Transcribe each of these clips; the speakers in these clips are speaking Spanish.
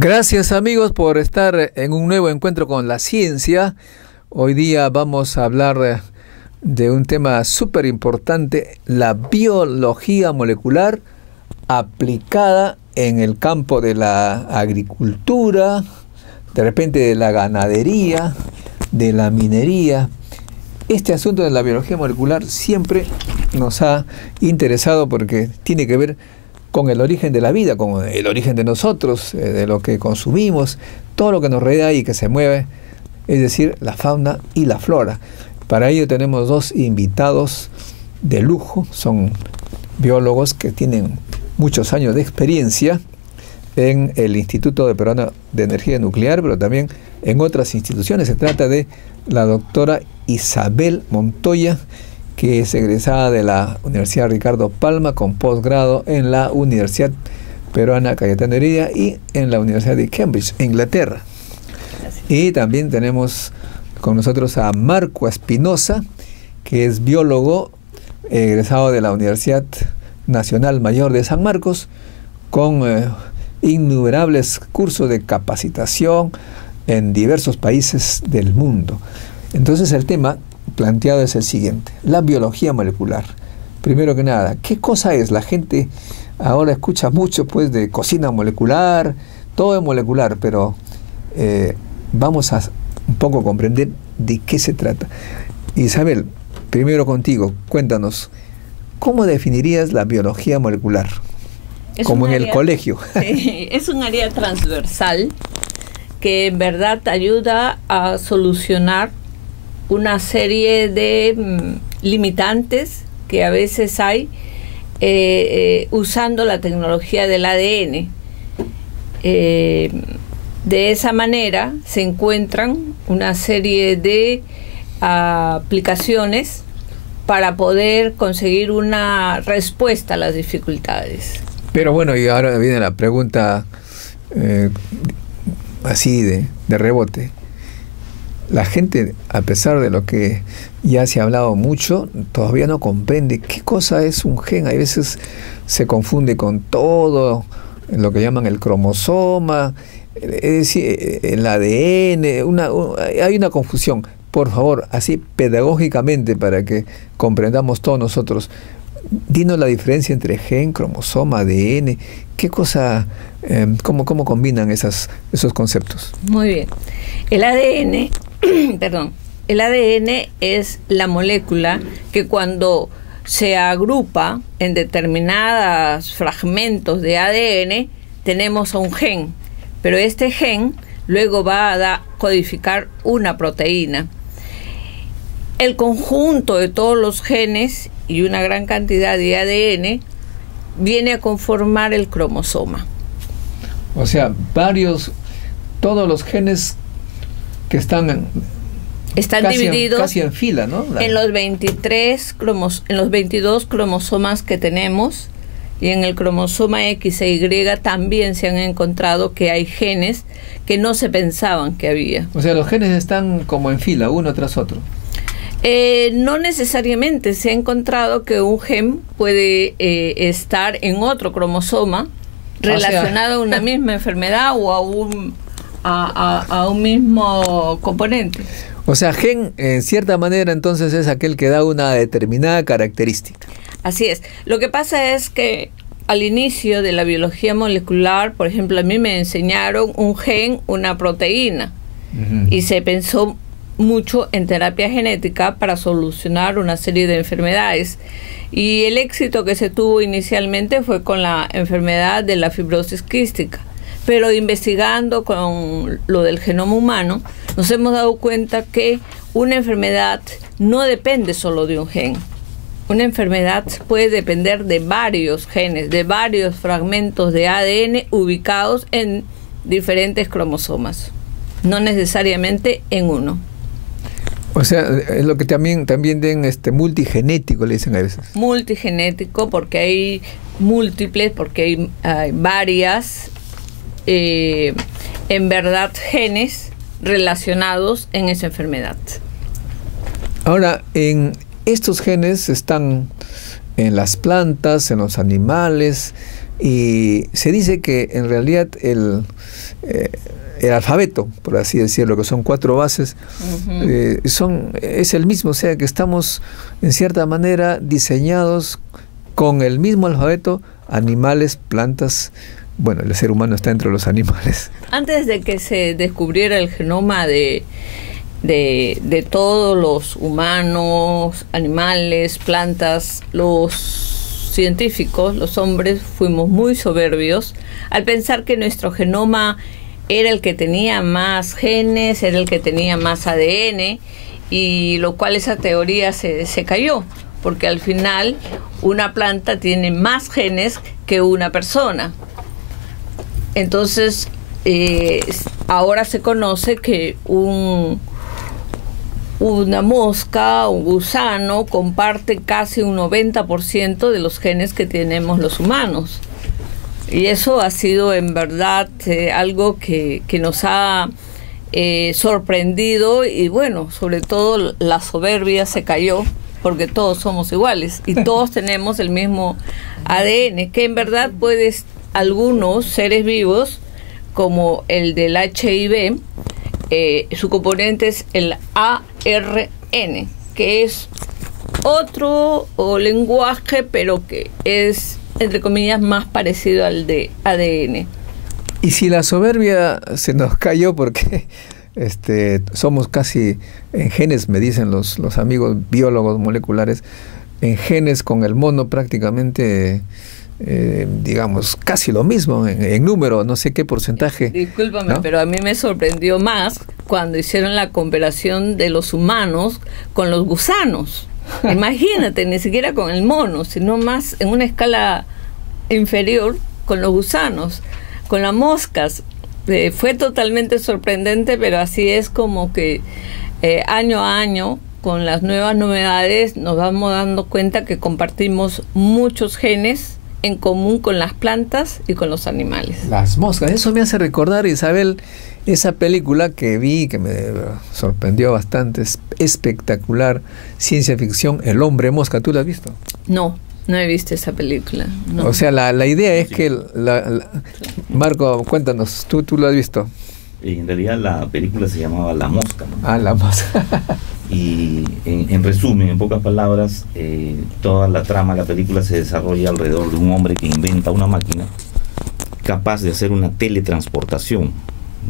Gracias amigos por estar en un nuevo encuentro con la ciencia. Hoy día vamos a hablar de un tema súper importante, la biología molecular aplicada en el campo de la agricultura, de repente de la ganadería, de la minería. Este asunto de la biología molecular siempre nos ha interesado porque tiene que ver con el origen de la vida, con el origen de nosotros, de lo que consumimos, todo lo que nos rodea y que se mueve, es decir, la fauna y la flora. Para ello tenemos dos invitados de lujo, son biólogos que tienen muchos años de experiencia en el Instituto Peruano de Energía Nuclear, pero también en otras instituciones. Se trata de la doctora Isabel Montoya, que es egresada de la Universidad Ricardo Palma con posgrado en la Universidad Peruana Cayetano Heredia y en la Universidad de Cambridge, Inglaterra. Gracias. Y también tenemos con nosotros a Marco Espinosa, que es biólogo egresado de la Universidad Nacional Mayor de San Marcos, con innumerables cursos de capacitación en diversos países del mundo. Entonces el tema planteado es el siguiente: la biología molecular. Primero que nada, ¿qué cosa es? La gente ahora escucha mucho pues de cocina molecular, todo es molecular, pero vamos a un poco comprender de qué se trata. Isabel, primero contigo, cuéntanos, ¿cómo definirías la biología molecular? Como en el colegio. Es un área transversal que en verdad ayuda a solucionar una serie de limitantes que a veces hay usando la tecnología del ADN. De esa manera se encuentran una serie de aplicaciones para poder conseguir una respuesta a las dificultades. Pero bueno, y ahora viene la pregunta así de rebote. La gente, a pesar de lo que ya se ha hablado mucho, todavía no comprende qué cosa es un gen. A veces se confunde con todo lo que llaman el cromosoma, es decir, el ADN, hay una confusión. Por favor, así pedagógicamente, para que comprendamos todos nosotros, dinos la diferencia entre gen, cromosoma, ADN, qué cosa, cómo combinan esos conceptos. Muy bien. El ADN, perdón, el ADN es la molécula que cuando se agrupa en determinados fragmentos de ADN tenemos a un gen, pero este gen luego va a codificar una proteína. El conjunto de todos los genes y una gran cantidad de ADN viene a conformar el cromosoma. O sea, todos los genes que están divididos casi en fila, ¿no? En los 22 cromosomas que tenemos, y en el cromosoma X e Y también se han encontrado que hay genes que no se pensaban que había. O sea, los genes están como en fila, uno tras otro. No necesariamente. Se ha encontrado que un gen puede estar en otro cromosoma relacionado a una misma enfermedad o a un mismo componente. O sea, gen en cierta manera entonces es aquel que da una determinada característica. Así es. Lo que pasa es que al inicio de la biología molecular, por ejemplo, a mí me enseñaron un gen, una proteína, y se pensó mucho en terapia genética para solucionar una serie de enfermedades. Y el éxito que se tuvo inicialmente fue con la enfermedad de la fibrosis quística. Pero investigando con lo del genoma humano, nos hemos dado cuenta que una enfermedad no depende solo de un gen. Una enfermedad puede depender de varios genes, de varios fragmentos de ADN ubicados en diferentes cromosomas, no necesariamente en uno. O sea, es lo que también den multigenético, le dicen a veces. Multigenético, porque hay múltiples, porque hay varias, en verdad, genes relacionados en esa enfermedad. Ahora, estos genes están en las plantas, en los animales, y se dice que en realidad el alfabeto, por así decirlo, que son 4 bases, es el mismo, o sea que estamos en cierta manera diseñados con el mismo alfabeto, animales, plantas. Bueno, el ser humano está entre los animales. Antes de que se descubriera el genoma de todos los humanos, animales, plantas, los científicos, los hombres, fuimos muy soberbios al pensar que nuestro genoma era el que tenía más genes, era el que tenía más ADN, y lo cual esa teoría se cayó, porque al final una planta tiene más genes que una persona. Entonces, ahora se conoce que una mosca, un gusano, comparte casi un 90% de los genes que tenemos los humanos. Y eso ha sido en verdad algo que nos ha sorprendido, y bueno, sobre todo la soberbia se cayó, porque todos somos iguales y todos tenemos el mismo ADN, que en verdad algunos seres vivos, como el del HIV, su componente es el ARN, que es otro lenguaje, pero que es, entre comillas, más parecido al de ADN. Y si la soberbia se nos cayó porque somos casi en genes, me dicen los amigos biólogos moleculares, en genes con el mono prácticamente, digamos, casi lo mismo, en número, no sé qué porcentaje. Discúlpame, ¿no? Pero a mí me sorprendió más cuando hicieron la comparación de los humanos con los gusanos. Imagínate, ni siquiera con el mono, sino más en una escala inferior con los gusanos, con las moscas. Fue totalmente sorprendente, pero así es como que año a año, con las nuevas novedades, nos vamos dando cuenta que compartimos muchos genes en común con las plantas y con los animales. Las moscas, eso me hace recordar, Isabel, esa película que vi, que me sorprendió bastante, es espectacular, ciencia ficción, El hombre mosca. ¿Tú la has visto? No he visto esa película. No. O sea, la idea es que... Marco, cuéntanos, ¿tú lo has visto? En realidad la película se llamaba La Mosca, ¿no? La mosca. Y en resumen, en pocas palabras, toda la trama de la película se desarrolla alrededor de un hombre que inventa una máquina capaz de hacer una teletransportación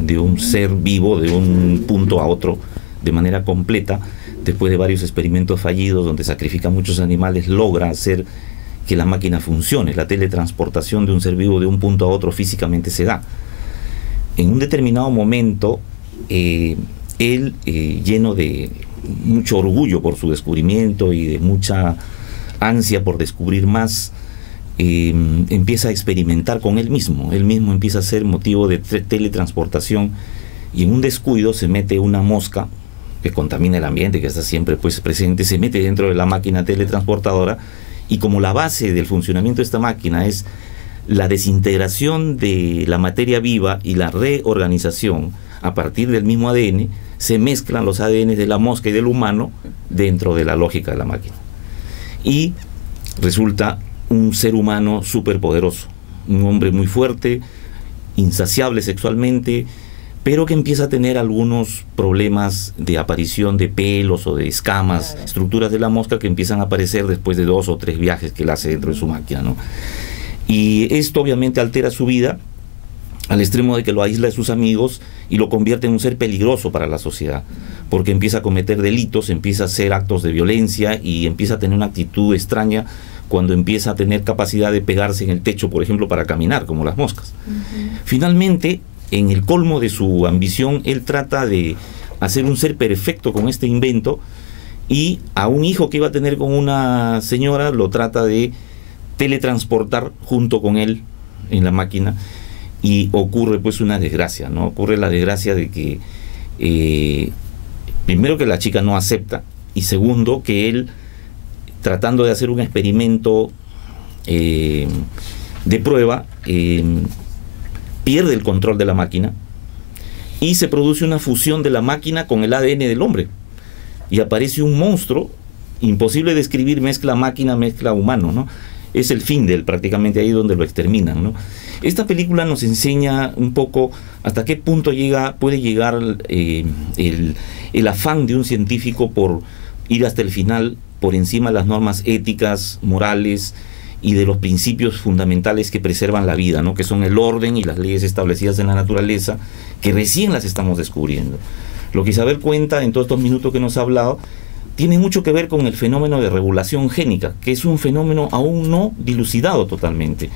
de un ser vivo de un punto a otro de manera completa. Después de varios experimentos fallidos donde sacrifica muchos animales, logra hacer que la máquina funcione. La teletransportación de un ser vivo de un punto a otro físicamente se da. En un determinado momento, él, lleno de mucho orgullo por su descubrimiento y de mucha ansia por descubrir más, empieza a experimentar con él mismo. Él mismo empieza a ser motivo de teletransportación, y en un descuido se mete una mosca que contamina el ambiente, que está siempre pues presente, se mete dentro de la máquina teletransportadora, y como la base del funcionamiento de esta máquina es la desintegración de la materia viva y la reorganización a partir del mismo ADN, se mezclan los ADN de la mosca y del humano dentro de la lógica de la máquina. Y resulta un ser humano superpoderoso, un hombre muy fuerte, insaciable sexualmente, pero que empieza a tener algunos problemas de aparición de pelos o de escamas, claro, estructuras de la mosca que empiezan a aparecer después de 2 o 3 viajes que él hace dentro de su máquina, ¿no? Y esto obviamente altera su vida al extremo de que lo aísla de sus amigos y lo convierte en un ser peligroso para la sociedad, porque empieza a cometer delitos, empieza a hacer actos de violencia y empieza a tener una actitud extraña cuando empieza a tener capacidad de pegarse en el techo, por ejemplo, para caminar, como las moscas. Finalmente, en el colmo de su ambición, él trata de hacer un ser perfecto con este invento, y a un hijo que iba a tener con una señora lo trata de teletransportar junto con él en la máquina, y ocurre pues una desgracia, ¿no? Ocurre la desgracia de que primero que la chica no acepta, y segundo que él, tratando de hacer un experimento de prueba, pierde el control de la máquina y se produce una fusión de la máquina con el ADN del hombre, y aparece un monstruo imposible de describir, mezcla máquina, mezcla humano, ¿no? es el fin de él, prácticamente ahí donde lo exterminan, ¿no? Esta película nos enseña un poco hasta qué punto puede llegar el afán de un científico por ir hasta el final, por encima de las normas éticas, morales y de los principios fundamentales que preservan la vida, ¿no? Que son el orden y las leyes establecidas en la naturaleza, que recién las estamos descubriendo. Lo que Isabel cuenta en todos estos minutos que nos ha hablado tiene mucho que ver con el fenómeno de regulación génica, que es un fenómeno aún no dilucidado totalmente.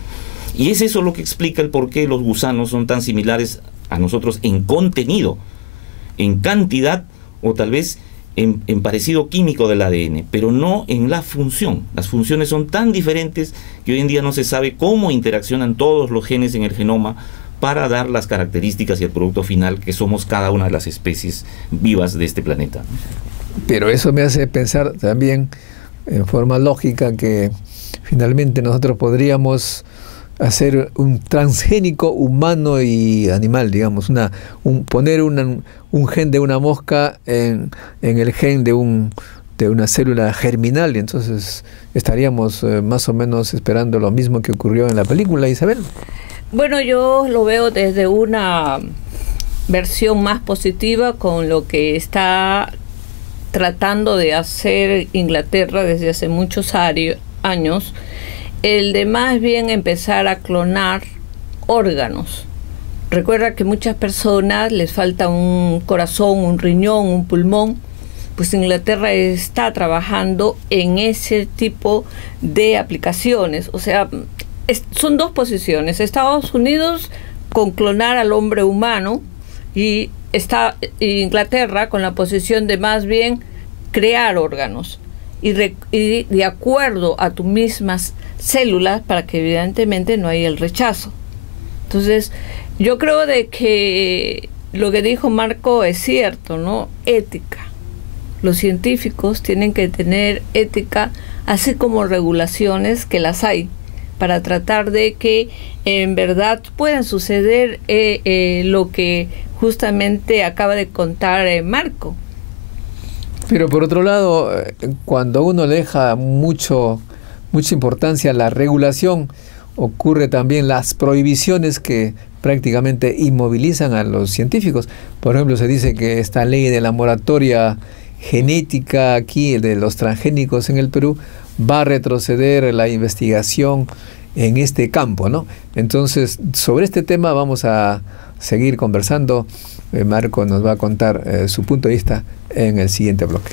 Y es eso lo que explica el por qué los gusanos son tan similares a nosotros en contenido, en cantidad o tal vez en parecido químico del ADN, pero no en la función. Las funciones son tan diferentes que hoy en día no se sabe cómo interaccionan todos los genes en el genoma para dar las características y el producto final que somos cada una de las especies vivas de este planeta. Pero eso me hace pensar también en forma lógica que finalmente nosotros podríamos hacer un transgénico humano y animal, digamos, poner un gen de una mosca en el gen de una célula germinal, y entonces estaríamos más o menos esperando lo mismo que ocurrió en la película, Isabel. Bueno, yo lo veo desde una versión más positiva con lo que está tratando de hacer Inglaterra desde hace muchos años, el de más bien empezar a clonar órganos. Recuerda que muchas personas les falta un corazón, un riñón, un pulmón. Pues Inglaterra está trabajando en ese tipo de aplicaciones. O sea, son dos posiciones. Estados Unidos con clonar al hombre humano y Inglaterra con la posición de más bien crear órganos y de acuerdo a tus mismas células para que evidentemente no haya el rechazo. Entonces, yo creo de que lo que dijo Marco es cierto, ¿no? Ética. Los científicos tienen que tener ética, así como regulaciones que las hay, para tratar de que en verdad puedan suceder lo que justamente acaba de contar Marco. Pero por otro lado, cuando uno le deja mucha importancia a la regulación, ocurre también las prohibiciones que prácticamente inmovilizan a los científicos. Por ejemplo, se dice que esta ley de la moratoria genética aquí, de los transgénicos en el Perú, va a retroceder la investigación en este campo, ¿no? Entonces, sobre este tema vamos a seguir conversando. Marco nos va a contar su punto de vista en el siguiente bloque.